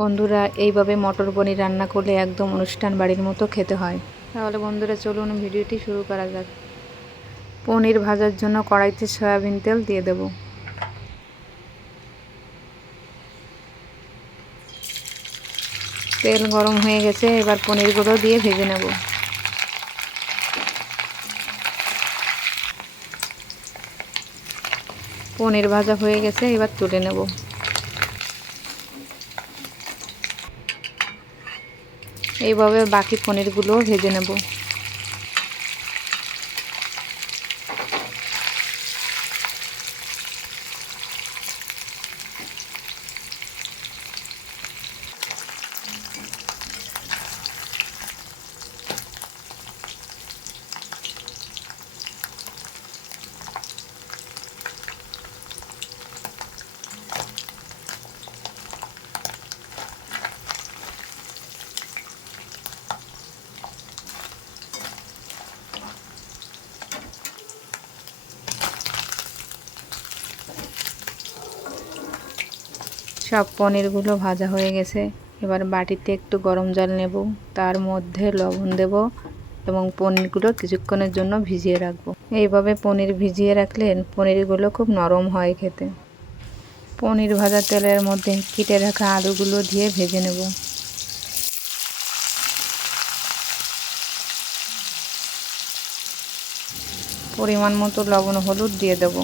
বন্ধুরা, এইভাবে মটর পনির রান্না করলে একদম অনুষ্ঠান বাড়ির মতো খেতে হয়। তাহলে বন্ধুরা, চলুন ভিডিওটি শুরু করা যাক। পনির ভাজার জন্য কড়াইতে সয়াবিন তেল দিয়ে দেব। তেল গরম হয়ে গেছে, এবার পনিরগুলো দিয়ে ভেজে নেব। পনির ভাজা হয়ে গেছে, এবার তুলে নেব। এইভাবে বাকি পনিরগুলোও ভেজে নেব। সব পনিরগুলো ভাজা হয়ে গেছে। এবার বাটিতে একটু গরম জল নেব, তার মধ্যে লবণ দেব এবং পনিরগুলো কিছুক্ষণের জন্য ভিজিয়ে রাখব। এইভাবে পনির ভিজিয়ে রাখলে পনিরগুলো খুব নরম হয় খেতে। পনির ভাজা তেলের মধ্যে কেটে রাখা আলুগুলো দিয়ে ভেজে নেব। পরিমাণ মতো লবণ হলুদ দিয়ে দেবো।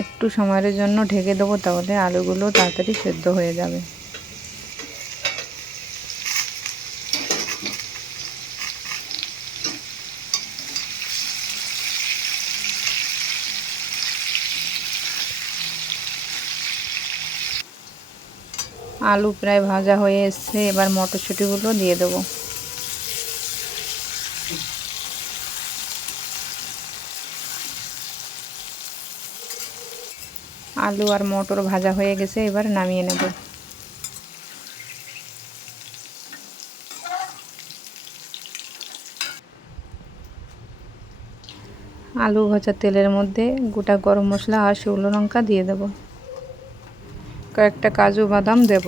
একটু সময়ের জন্য ঢেকে দেবো তাহলে আলুগুলো তাড়াতাড়ি সেদ্ধ হয়ে যাবে। আলু প্রায় ভাজা হয়ে এসছে, এবার মটরশুঁটিগুলো দিয়ে দেবো। আলু আর মটর ভাজা হয়ে গেছে, এবার নামিয়ে নেব। আলু ভাজা তেলের মধ্যে গোটা গরম মশলা আর শুকনো লঙ্কা দিয়ে দেব। কয়েকটা কাজু বাদাম দেব।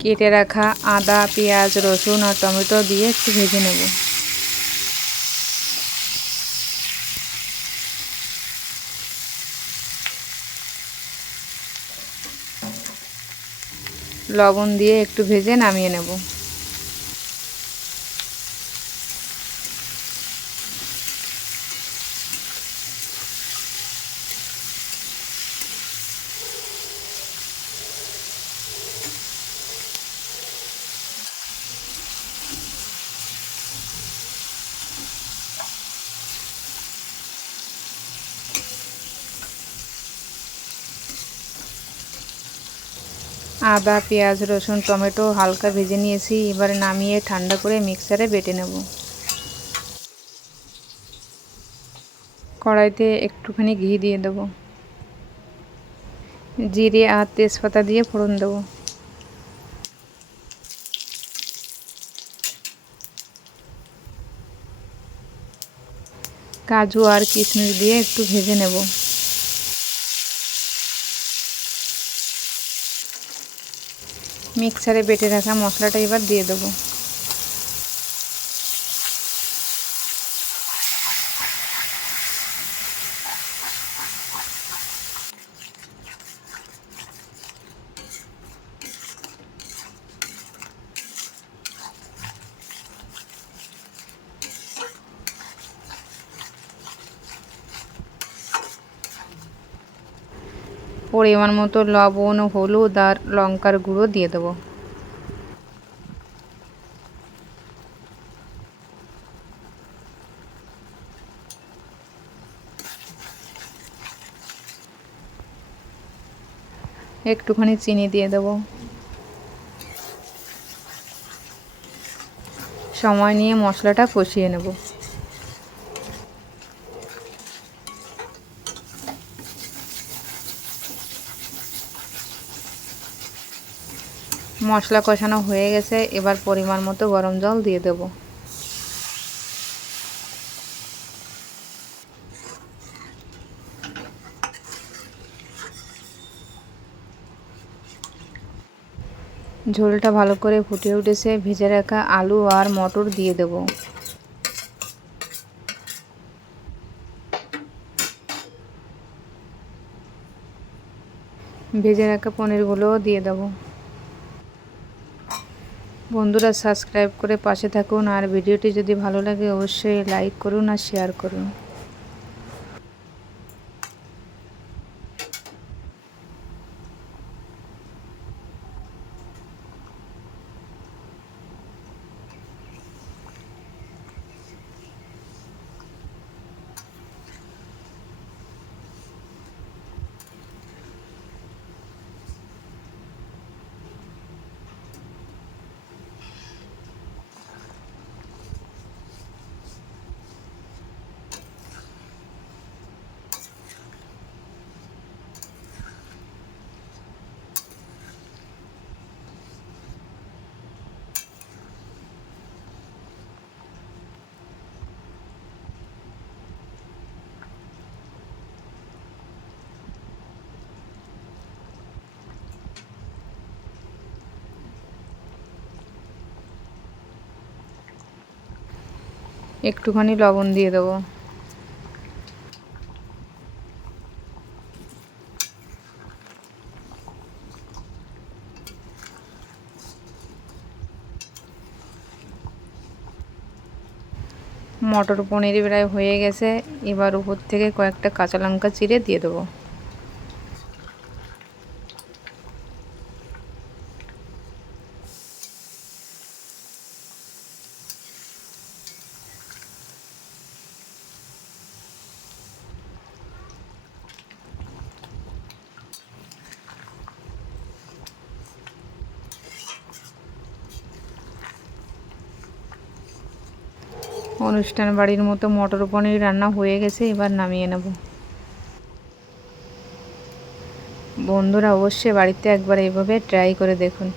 কেটে রাখা আদা, পেঁয়াজ, রসুন আর টমেটো দিয়ে একটু ভেজে নেব। লবণ দিয়ে একটু ভেজে নামিয়ে নেব। আদা, পেঁয়াজ, রসুন, টমেটো হালকা ভেজে নিয়েছি। এবারে নামিয়ে ঠান্ডা করে মিক্সারে বেটে নেব। কড়াইতে একটুখানি ঘি দিয়ে দেব। জিরে আর তেজপাতা দিয়ে ফোড়ন দেব। কাজু আর কিশমিশ দিয়ে একটু ভেজে নেব। মিক্সারে বেটে রাখা মশলাটা এবার দিয়ে দেবো। পরিমাণ মতো লবণ, হলুদ আর লঙ্কার গুঁড়ো দিয়ে দেবো। একটুখানি চিনি দিয়ে দেবো। সময় নিয়ে মশলাটা কষিয়ে নেব। মশলা কষানো হয়ে গেছে, এবার পরিমাণ মতো গরম জল দিয়ে দেব। ঝোলটা ভালো করে ফুটে উঠেছে, ভেজে রাখা আলু আর মটর দিয়ে দেব। ভেজে রাখা পনিরগুলোও দিয়ে দেবো। বন্ধুরা সাবস্ক্রাইব করে পাশে থাকুন। আর ভিডিওটি যদি ভালো লাগে, অবশ্যই লাইক করুন আর শেয়ার করুন। একটুখানি লবণ দিয়ে দেবো। মটর পনির প্রায় হয়ে গেছে, এবার উপর থেকে কয়েকটা কাঁচা লঙ্কা চিড়ে দিয়ে দেবো। অনুষ্ঠান বাড়ির মতো মটর পনির রান্না হয়ে গেছে, এবার নামিয়ে নেব। বন্ধুরা, অবশ্যই বাড়িতে একবার এভাবে ট্রাই করে দেখুন।